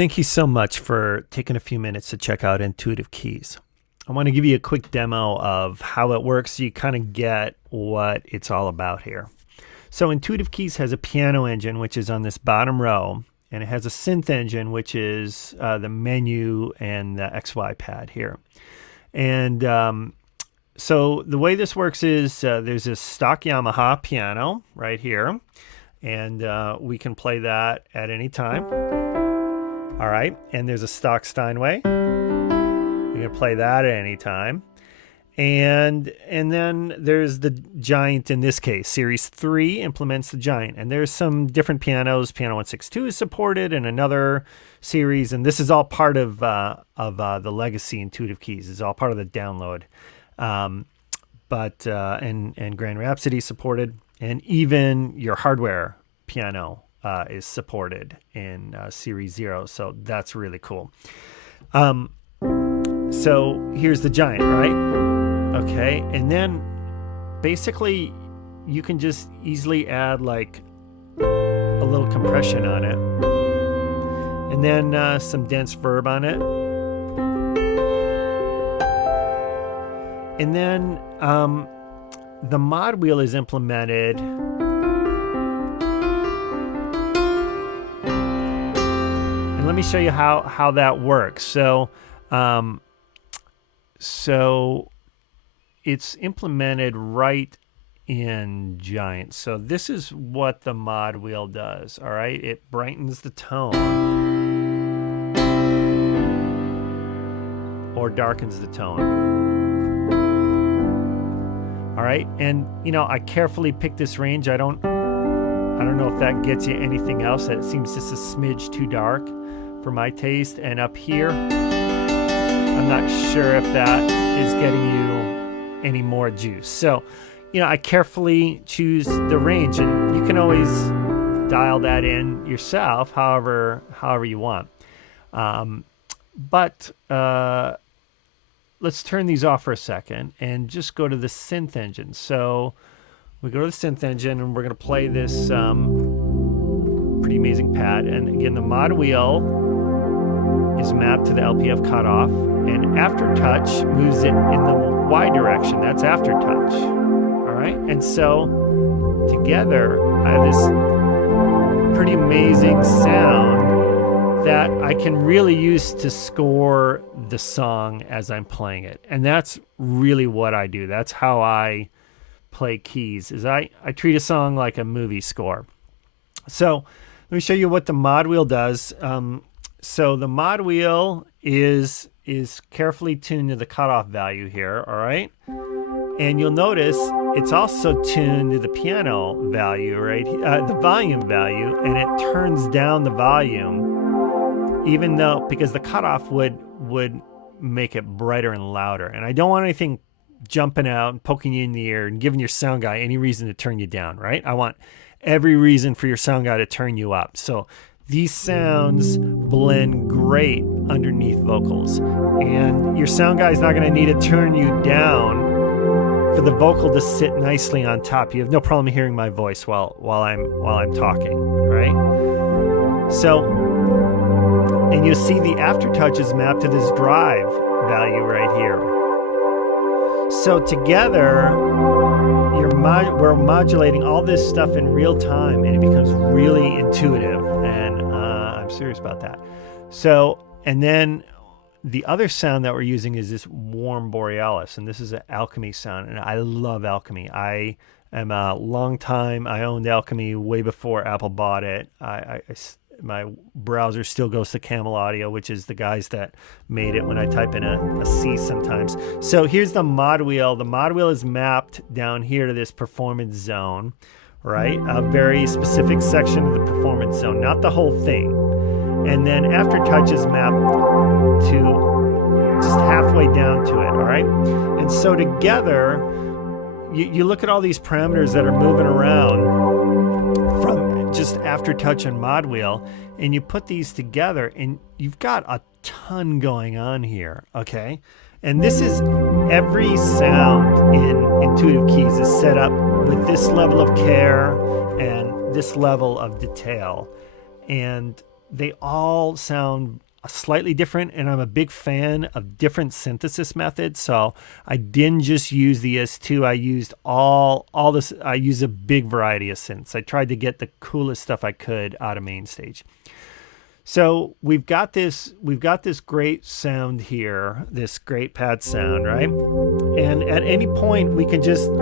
Thank you so much for taking a few minutes to check out Intuitive Keys. I want to give you a quick demo of how it works so you kind of get what it's all about here. So Intuitive Keys has a piano engine, which is on this bottom row, and it has a synth engine, which is the menu and the XY pad here. And so the way this works is there's a stock Yamaha piano right here, and we can play that at any time. All right, and there's a stock Steinway. We can play that at any time. And then there's the Giant in this case. Series 3 implements the Giant. And there's some different pianos. Piano 162 is supported in another series. And this is all part of the legacy Intuitive Keys. It's all part of the download. And Grand Rhapsody supported. And even your hardware piano is supported in Series 0. So that's really cool. So here's the Giant, right? Okay, and then basically you can just easily add like a little compression on it, and then some dense verb on it, and then the mod wheel is implemented. And let me show you how that works. So it's implemented right in Giant. So this is what the mod wheel does. All right, it brightens the tone or darkens the tone. All right, and you know, I carefully picked this range. I don't know if that gets you anything else. It seems just a smidge too dark for my taste. And up here, I'm not sure if that is getting you any more juice. So, you know, I carefully choose the range, and you can always dial that in yourself however you want. But let's turn these off for a second and just go to the synth engine. So we go to the synth engine, and we're going to play this pretty amazing pad. And again, the mod wheel is mapped to the LPF cutoff, and Aftertouch moves it in the Y direction. That's Aftertouch. All right, and so together I have this pretty amazing sound that I can really use to score the song as I'm playing it. And that's really what I do. That's how I play keys, is I treat a song like a movie score. So let me show you what the mod wheel does. So the mod wheel is carefully tuned to the cutoff value here, all right? And you'll notice it's also tuned to the piano value, right? The volume value, and it turns down the volume, even though, because the cutoff would make it brighter and louder. And I don't want anything jumping out and poking you in the ear and giving your sound guy any reason to turn you down, right? I want every reason for your sound guy to turn you up. So these sounds blend great underneath vocals, and your sound guy is not going to need to turn you down for the vocal to sit nicely on top. You have no problem hearing my voice while I'm talking, right? So, and you'll see the aftertouch is mapped to this drive value right here. So together, we're modulating all this stuff in real time, and it becomes really intuitive, and I'm serious about that. So, and then the other sound that we're using is this warm borealis, and this is an Alchemy sound, and I love Alchemy. I am a long time, I owned Alchemy way before Apple bought it. My browser still goes to Camel Audio, which is the guys that made it when I type in a C sometimes. So here's the mod wheel. The mod wheel is mapped down here to this performance zone, right? A very specific section of the performance zone, not the whole thing. And then Aftertouch is mapped to just halfway down to it, all right? And so together, you look at all these parameters that are moving around from just Aftertouch and mod wheel, and you put these together, and you've got a ton going on here, okay? And this is every sound in Intuitive Keys is set up with this level of care and this level of detail. And they all sound slightly different, and I'm a big fan of different synthesis methods. So I didn't just use the S2. I used all this. I used a big variety of synths. I tried to get the coolest stuff I could out of MainStage. So we've got this great sound here, this great pad sound, right? And at any point we can just, and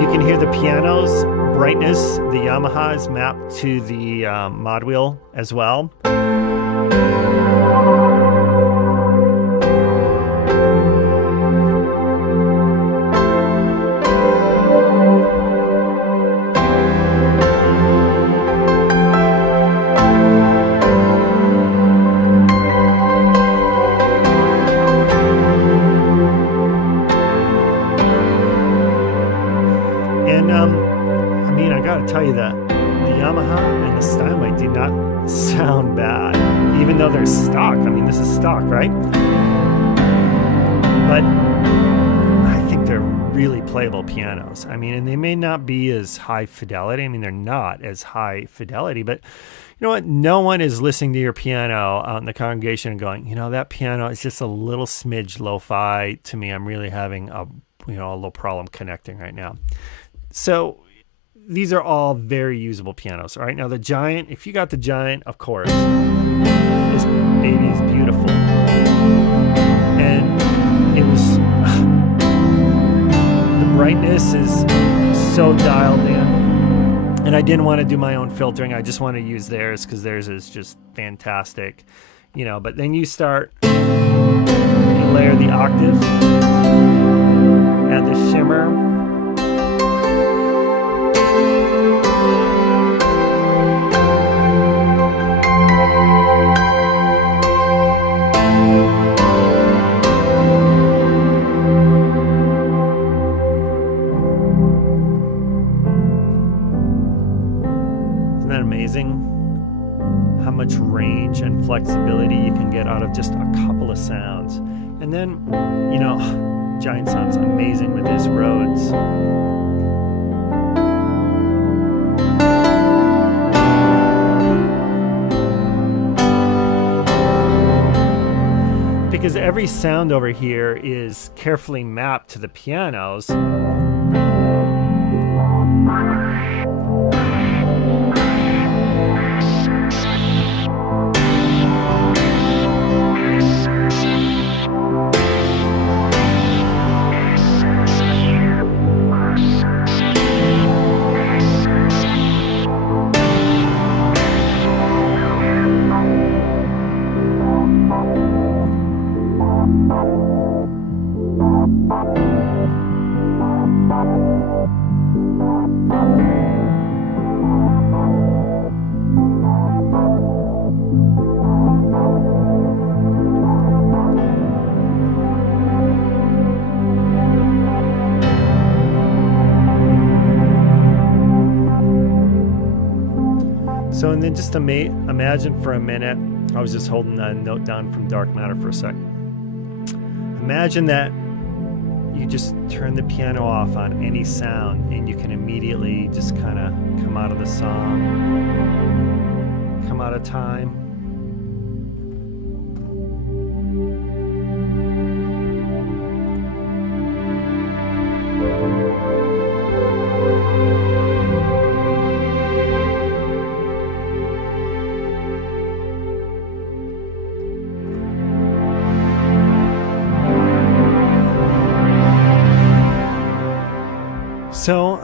you can hear the piano's brightness. The Yamaha is mapped to the mod wheel as well. Tell you that the Yamaha and the Steinway do not sound bad, even though they're stock. I mean, this is stock, right? But I think they're really playable pianos. I mean, and they may not be as high fidelity. I mean, they're not as high fidelity, but you know what? No one is listening to your piano out in the congregation and going, you know, that piano is just a little smidge lo-fi to me. I'm really having a little problem connecting right now. So these are all very usable pianos. All right, now the Giant, if you got the Giant, of course, this baby is beautiful. And it was, the brightness is so dialed in. And I didn't want to do my own filtering. I just want to use theirs because theirs is just fantastic. You know, but then you start, you layer the octaves, add the shimmer. How much range and flexibility you can get out of just a couple of sounds. And then, you know, Giant sounds amazing with his Rhodes. Because every sound over here is carefully mapped to the pianos. So, and then just imagine for a minute, I was just holding a note down from Dark Matter for a second. Imagine that you just turn the piano off on any sound and you can immediately just kind of come out of the song, come out of time. So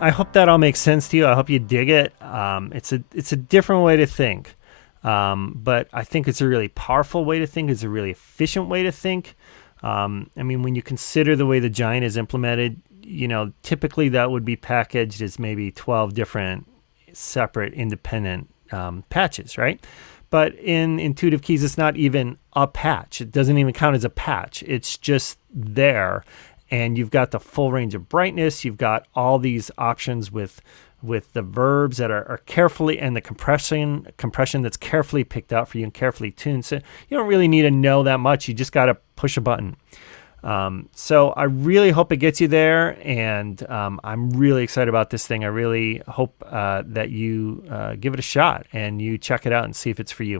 I hope that all makes sense to you. I hope you dig it. It's a different way to think, but I think it's a really powerful way to think. It's a really efficient way to think. I mean, when you consider the way the Giant is implemented, you know, typically that would be packaged as maybe 12 different separate independent patches, right? But in Intuitive Keys, it's not even a patch. It doesn't even count as a patch. It's just there. And you've got the full range of brightness. You've got all these options with the verbs that are carefully, and the compression that's carefully picked out for you and carefully tuned. So you don't really need to know that much. You just got to push a button. So I really hope it gets you there, and I'm really excited about this thing. I really hope that you give it a shot and you check it out and see if it's for you.